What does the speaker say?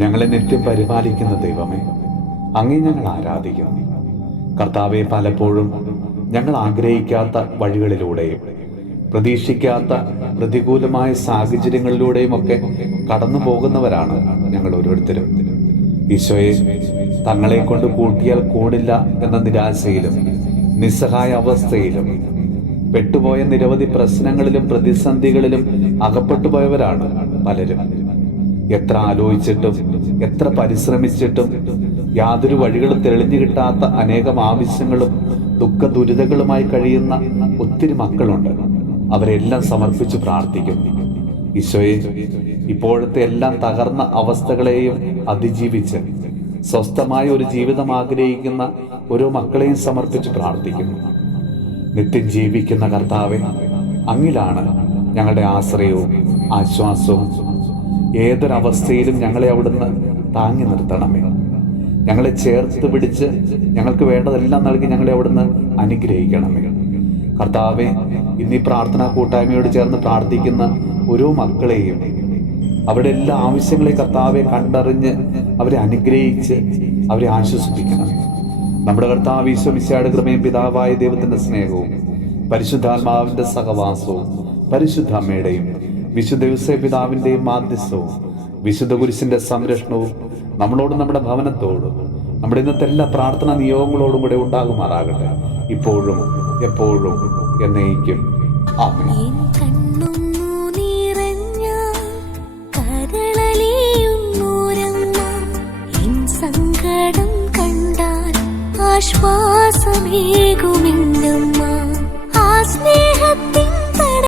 ഞങ്ങളെ നിത്യം പരിപാലിക്കുന്ന ദൈവമേ, അങ്ങേ ഞങ്ങൾ ആരാധിക്കുന്നു. കർത്താവെ, പലപ്പോഴും ഞങ്ങൾ ആഗ്രഹിക്കാത്ത വഴികളിലൂടെയും പ്രതീക്ഷിക്കാത്ത പ്രതികൂലമായ സാഹചര്യങ്ങളിലൂടെയും ഒക്കെ കടന്നു പോകുന്നവരാണ് ഞങ്ങൾ ഓരോരുത്തരും. ഈശോയെ, തങ്ങളെ കൊണ്ട് കൂട്ടിയാൽ കൂടില്ല എന്ന നിരാശയിലും നിസ്സഹായ അവസ്ഥയിലും പെട്ടുപോയ നിരവധി പ്രശ്നങ്ങളിലും പ്രതിസന്ധികളിലും അകപ്പെട്ടു പോയവരാണ് പലരും. എത്ര ആലോചിച്ചിട്ടും എത്ര പരിശ്രമിച്ചിട്ടും യാതൊരു വഴികളും തെളിഞ്ഞു കിട്ടാത്ത അനേകം ആവശ്യങ്ങളും ദുഃഖ ദുരിതങ്ങളുമായി കഴിയുന്ന ഒത്തിരി മക്കളുണ്ട്. അവരെല്ലാം സമർപ്പിച്ച് പ്രാർത്ഥിക്കും. ഈശോയെ, ഇപ്പോഴത്തെ എല്ലാം തകർന്ന അവസ്ഥകളെയും അതിജീവിച്ച് സ്വസ്ഥമായ ഒരു ജീവിതം ആഗ്രഹിക്കുന്ന ഓരോ മക്കളെയും സമർപ്പിച്ച് പ്രാർത്ഥിക്കുന്നു. നിത്യം ജീവിക്കുന്ന കർത്താവെ, അങ്ങിലാണ് ഞങ്ങളുടെ ആശ്രയവും ആശ്വാസവും. ഏതൊരവസ്ഥയിലും ഞങ്ങളെ അവിടുന്ന് താങ്ങി നിർത്തണമേ. ഞങ്ങളെ ചേർത്ത് പിടിച്ച് ഞങ്ങൾക്ക് വേണ്ടതെല്ലാം നൽകി ഞങ്ങളെ അവിടുന്ന് അനുഗ്രഹിക്കണമേ. കർത്താവെ, ഇന്നീ പ്രാർത്ഥനാ കൂട്ടായ്മയോട് ചേർന്ന് പ്രാർത്ഥിക്കുന്ന ഓരോ മക്കളെയും അവരുടെ എല്ലാ ആവശ്യങ്ങളെയും കർത്താവെ കണ്ടറിഞ്ഞ് അവരെ അനുഗ്രഹിച്ച് അവരെ ആശ്വസിപ്പിക്കണം. നമ്മുടെ കർത്താവ് ഈശോ മിശിഹായുടെ കൃപയും പിതാവായ ദൈവത്തിന്റെ സ്നേഹവും പരിശുദ്ധാത്മാവിന്റെ സഹവാസവും പരിശുദ്ധ അമ്മയുടെയും വിശുദ്ധ യോസേപ്പ് പിതാവിന്റെയും മാധ്യസ്ഥവും വിശുദ്ധ കുരിശിന്റെ സംരക്ഷണവും നമ്മളോടും നമ്മുടെ ഭവനത്തോടും നമ്മുടെ ഇന്നത്തെ എല്ലാ പ്രാർത്ഥനാ നിയോഗങ്ങളോടും കൂടെ ഉണ്ടാകുമാറാകട്ടെ, ഇപ്പോഴും എപ്പോഴും എന്നേക്കും. ആമേൻ. ആശ്വാസമേകുമെന്നമ്മ ആ സ്നേഹ